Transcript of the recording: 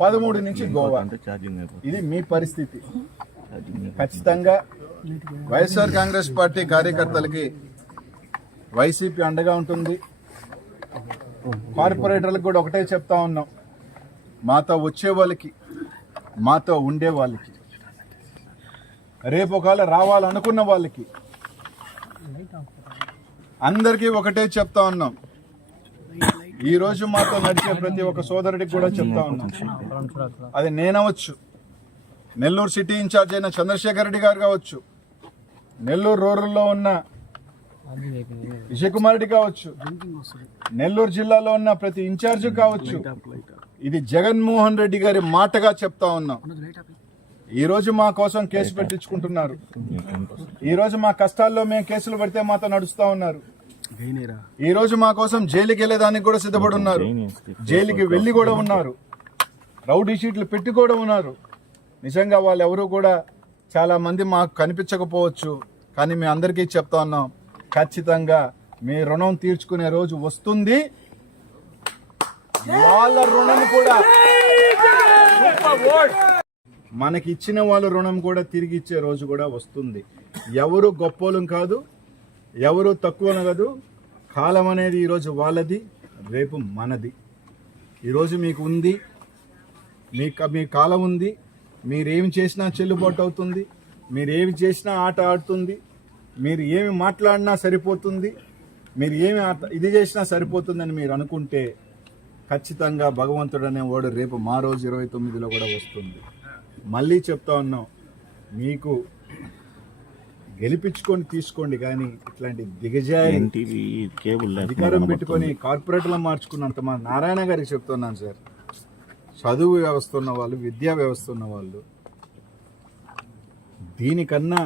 పదమూడు నుంచి గోవా. ఇది మీ పరిస్థితి. ఖచ్చితంగా వైఎస్ఆర్ కాంగ్రెస్ పార్టీ కార్యకర్తలకి వైసీపీ అండగా ఉంటుంది. కార్పొరేటర్లకు కూడా ఒకటే చెప్తా ఉన్నాం. మాతో వచ్చే వాళ్ళకి మాతో ఉండే వాళ్ళకి రేపు ఒకవేళ రావాలనుకున్న వాళ్ళకి అందరికీ ఒకటే చెప్తా ఉన్నాం. ఈ రోజు మాతో నడిచే ప్రతి ఒక్క సోదరుడికి కూడా చెప్తా ఉన్నాం. అది నేనవచ్చు. నెల్లూరు సిటీ ఇన్ఛార్జ్ అయిన చంద్రశేఖర్ రెడ్డి గారు కావచ్చు. నెల్లూరు రూరల్లో ఉన్న విజయ్ కుమార్ రెడ్డి కావచ్చు. నెల్లూరు జిల్లాలో ఉన్న ప్రతి ఇన్ఛార్జ్ కావచ్చు. ఇది జగన్మోహన్ రెడ్డి గారి మాటగా చెప్తా ఉన్నాం. ఈ రోజు మా కోసం కేసు పెట్టించుకుంటున్నారు. ఈ రోజు మా కష్టాల్లో మేము కేసులు పెడితే మాతో నడుస్తూ ఉన్నారు. ఈ రోజు మా కోసం జైలుకి వెళ్ళేదానికి కూడా సిద్ధపడి ఉన్నారు జైలుకి వెళ్ళి కూడా ఉన్నారు. రౌడీ షీట్లు పెట్టి కూడా ఉన్నారు. నిజంగా వాళ్ళు ఎవరు కూడా చాలా మంది మాకు కనిపించకపోవచ్చు. కానీ మీ అందరికీ చెప్తా ఉన్నాం. ఖచ్చితంగా మీ రుణం తీర్చుకునే రోజు వస్తుంది. వాళ్ళ రుణం కూడా. మనకి ఇచ్చిన వాళ్ళ రుణం కూడా తిరిగి ఇచ్చే రోజు కూడా వస్తుంది. ఎవరు గొప్పోలం కాదు. ఎవరు తక్కువ అనగదు. కాలం అనేది ఈరోజు వాళ్ళది రేపు మనది. ఈరోజు మీకు ఉంది మీ క- మీ కాలం ఉంది మీరేమి చేసినా చెల్లుబాటు అవుతుంది మీరు ఏమి చేసినా ఆట ఆడుతుంది మీరు ఏమి మాట్లాడినా సరిపోతుంది మీరు ఏమి ఆట- ఇది చేసినా సరిపోతుందని మీరు అనుకుంటే ఖచ్చితంగా భగవంతుడు అనేవాడు రేపు మా రోజు ఇరవై తొమ్మిదిలో కూడా వస్తుంది. మళ్ళీ చెప్తా ఉన్నాం మీకు గెలిపించుకొని తీసుకోండి కానీ ఇట్లాంటి దిగజారి కేబుల్ అధికారం పెట్టుకొని కార్పొరేట్లో మార్చుకున్నంత మా నారాయణ గారికి చెప్తున్నాను సార్. చదువు వ్యవస్థ ఉన్న వాళ్ళు విద్యా వ్యవస్థ ఉన్న వాళ్ళు దీనికన్నా